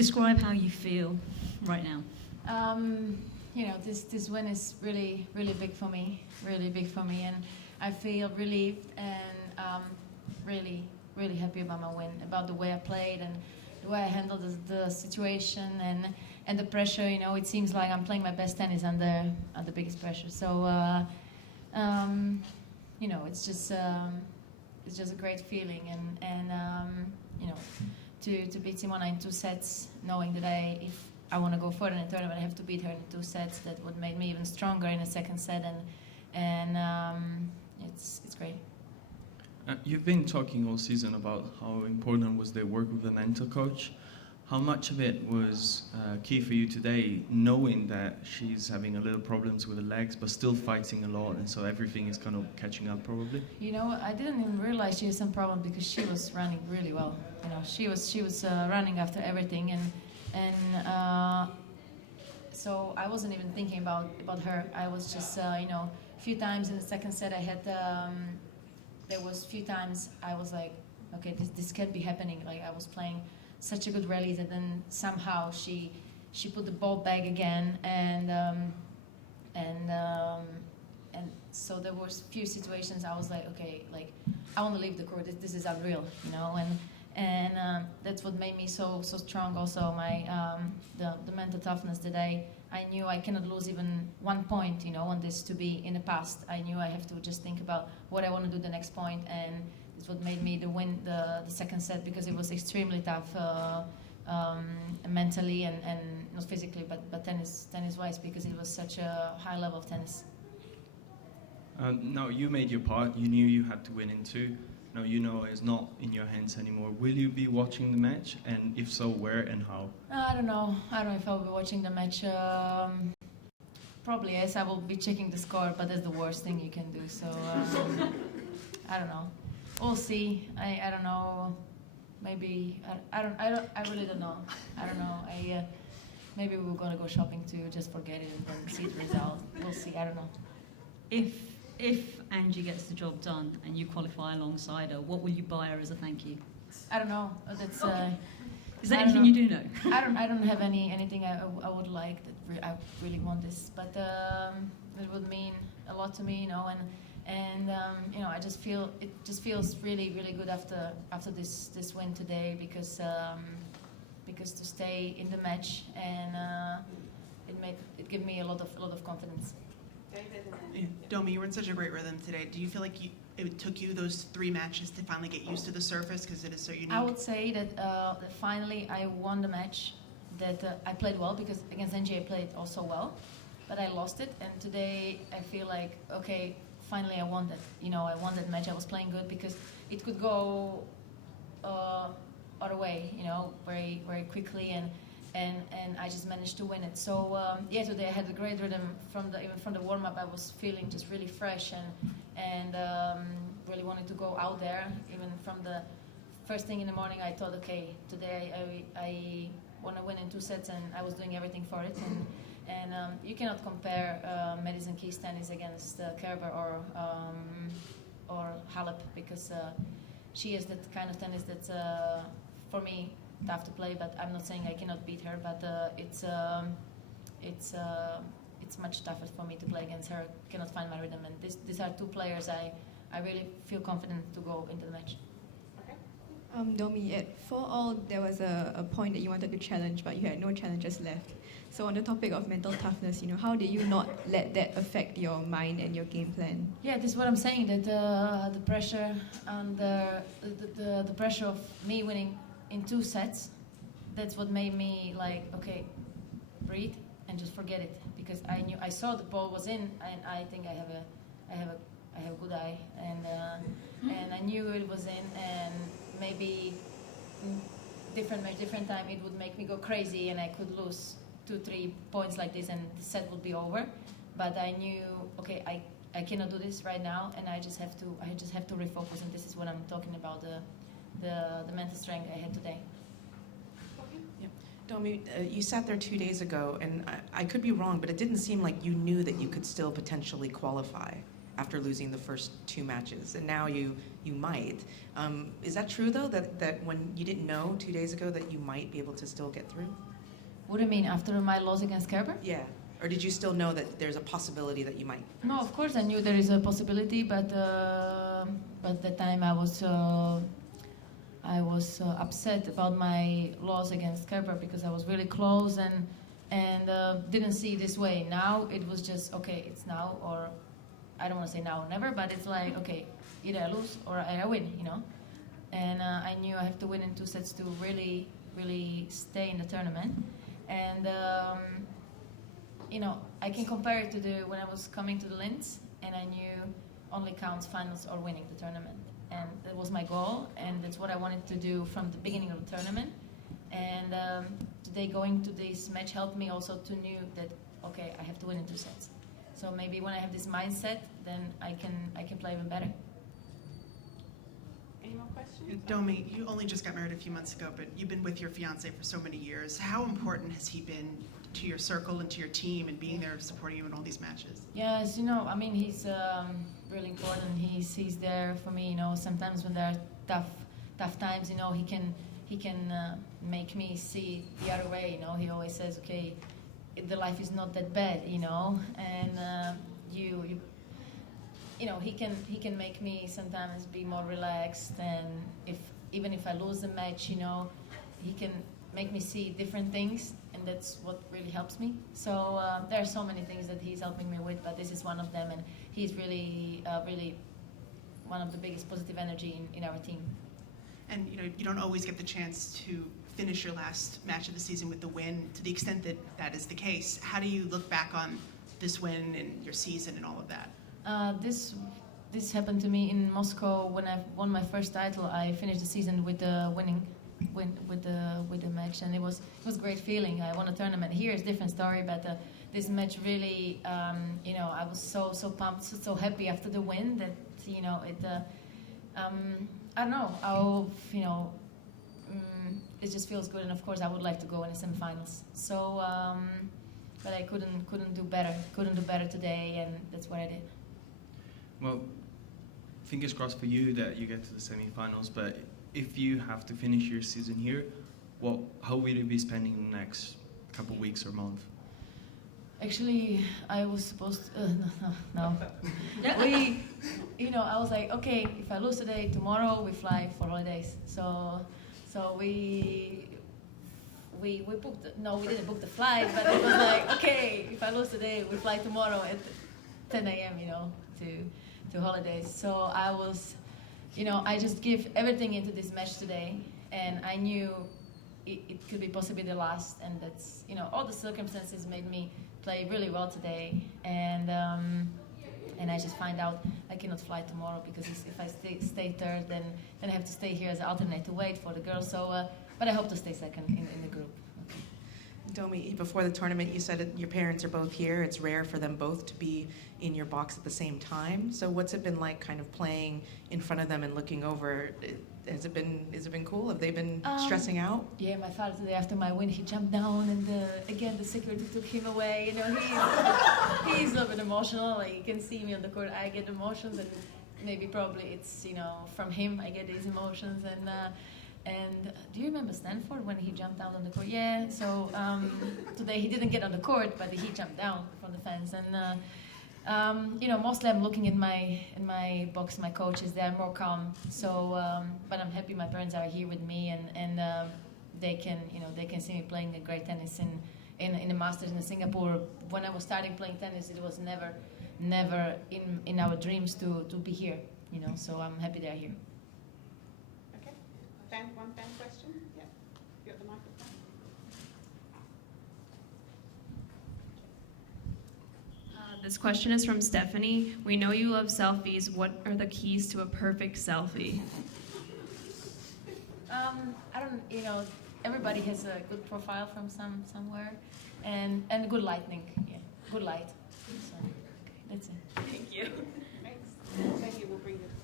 Describe how you feel right now. This win is really, really big for me, and I feel relieved and really, really happy about my win, about the way I played and the way I handled the situation and the pressure. It seems like I'm playing my best tennis under the biggest pressure. So, it's just a great feeling, and to beat Simona in 2 sets, knowing that if I want to go further in the tournament, I have to beat her in 2 sets. That would make me even stronger in the second set, and it's great. You've been talking all season about how important was the work with the mental coach. How much of it was key for you today, knowing that she's having a little problems with the legs, but still fighting a lot, and so everything is kind of catching up probably? I didn't even realize she had some problem because she was running really well. She was running after everything, and so I wasn't even thinking about her. I was just a few times in the second set I had there was few times I was like, okay, this can't be happening. Like, I was playing such a good rally that then somehow she put the ball back again, and so there was few situations I was like, okay, like, I want to leave the court. This is unreal, and that's what made me so strong. Also, my the mental toughness that I knew I cannot lose even 1 point, on this to be in the past. I knew I have to just think about what I want to do the next point, and it's what made me win the second set, because it was extremely tough mentally and not physically, but tennis-wise, because it was such a high level of tennis. Now, you made your part. You knew you had to win in 2. Now it's not in your hands anymore. Will you be watching the match? And if so, where and how? I don't know. I don't know if I'll be watching the match. Probably yes. I will be checking the score, but that's the worst thing you can do. So I don't know. We'll see. I don't know. Maybe I really don't know. I don't know. Maybe we're gonna go shopping too. Just forget it and then see the result. We'll see. I don't know. If Angie gets the job done and you qualify alongside her, what will you buy her as a thank you? I don't know. That's. Okay. Is there anything you do know? I don't have anything I would like that I really want this, but it would mean a lot to me, and I just feel it just feels really, really good after this win today, because to stay in the match, and it gave me a lot of confidence. Domi, you were in such a great rhythm today. Do you feel like it took you those 3 matches to finally get used to the surface, because it is so unique? I would say that finally I won the match, that I played well, because against Angie I played also well, but I lost it, and today I feel like, okay, finally I won that. I won that match. I was playing good, because it could go other way, very, very quickly, and I just managed to win it. So today I had a great rhythm even from the warm up. I was feeling just really fresh and really wanted to go out there. Even from the first thing in the morning, I thought, okay, today I want to win in 2 sets, and I was doing everything for it. And you cannot compare Madison Keys tennis against Kerber or Halep, because she is that kind of tennis that's for me tough to play. But I'm not saying I cannot beat her, but it's much tougher for me to play against her. Cannot find my rhythm, and these are 2 players I really feel confident to go into the match. Domi, at 4-all, there was a point that you wanted to challenge, but you had no challenges left. So on the topic of mental toughness, how did you not let that affect your mind and your game plan? Yeah, this is what I'm saying, that the pressure and the pressure of me winning in 2 sets, that's what made me like, okay, breathe and just forget it, because I saw the ball was in, and I think I have a good eye, and I knew it was in, and maybe different time it would make me go crazy, and I could lose 2-3 points like this, and the set would be over. But I knew, okay, I cannot do this right now, and I just have to refocus, and this is what I'm talking about, the mental strength I had today. Domi, you sat there 2 days ago, and I could be wrong, but it didn't seem like you knew that you could still potentially qualify after losing the first 2 matches, and now you might. Is that true though? That when you didn't know 2 days ago that you might be able to still get through? What do you mean, after my loss against Kerber? Yeah. Or did you still know that there's a possibility that you might? No, of course I knew there is a possibility, but at the time I was upset about my loss against Kerber because I was really close and didn't see it this way. Now it was just, okay, it's now, or I don't want to say now or never, but it's like, okay, either I lose or I win, you know. And I knew I have to win in 2 sets to really, really stay in the tournament. And you know, I can compare it to when I was coming to the Linz, and I knew only counts finals or winning the tournament. And that was my goal, and that's what I wanted to do from the beginning of the tournament. And today going to this match helped me also to know that, okay, I have to win in 2 sets. So maybe when I have this mindset, then I can play even better. Any more questions? Domi, you only just got married a few months ago, but you've been with your fiance for so many years. How important has he been to your circle and to your team and being there supporting you in all these matches? Yes, you know, I mean, he's really important. He's there for me, you know. Sometimes when there are tough times, you know, he can make me see the other way, you know. He always says, okay, the life is not that bad, you know, and you know, he can make me sometimes be more relaxed, and even if I lose the match, you know, he can make me see different things, and that's what really helps me. So there are so many things that he's helping me with, but this is one of them, and he's really one of the biggest positive energy in our team. And you know, you don't always get the chance to finish your last match of the season with the win. To the extent that that is the case, how do you look back on this win and your season and all of that? This happened to me in Moscow when I won my first title. I finished the season with the with the match, and it was a great feeling. I won a tournament. Here is a different story, but this match really, you know, I was so pumped, so happy after the win that, you know, it. I don't know. You know, it just feels good, and of course I would like to go in the semifinals. So, but I couldn't do better. Couldn't do better today, and that's what I did. Well, fingers crossed for you that you get to the semi-finals, but if you have to finish your season here, how will you be spending the next couple weeks or month? Actually, I was supposed to, no. You know, I was like, okay, if I lose today, tomorrow we fly for holidays. So we booked, no, we didn't book the flight, but it was like, okay, if I lose today, we fly tomorrow at 10 a.m., you know, to holidays. So I was, you know, I just give everything into this match today, and I knew it could be possibly the last, and that's, you know, all the circumstances made me play really well today, and I just find out I cannot fly tomorrow because if I stay third, then I have to stay here as an alternate to wait for the girls. So, but I hope to stay second in the group. Domi, before the tournament, you said that your parents are both here. It's rare for them both to be in your box at the same time. So what's it been like kind of playing in front of them and looking over? Has it been cool? Have they been stressing out? Yeah, my father today after my win, he jumped down, and again the security took him away. You know, he's a little bit emotional. Like, you can see me on the court, I get emotions, and maybe probably it's, you know, from him I get these emotions. And do you remember Stanford when he jumped out on the court? Yeah. So today he didn't get on the court, but he jumped down from the fence. And you know, mostly I'm looking in my box. My coaches, they are more calm. So, but I'm happy my parents are here with me, and they can see me playing a great tennis in the Masters in Singapore. When I was starting playing tennis, it was never in our dreams to be here. You know, so I'm happy they're here. One fan question? Yeah. You got the microphone. This question is from Stephanie. We know you love selfies. What are the keys to a perfect selfie? I don't, you know, everybody has a good profile from somewhere, and good lighting. Yeah, good light. So, that's it. Thank you. Thanks. Thank you. We'll bring the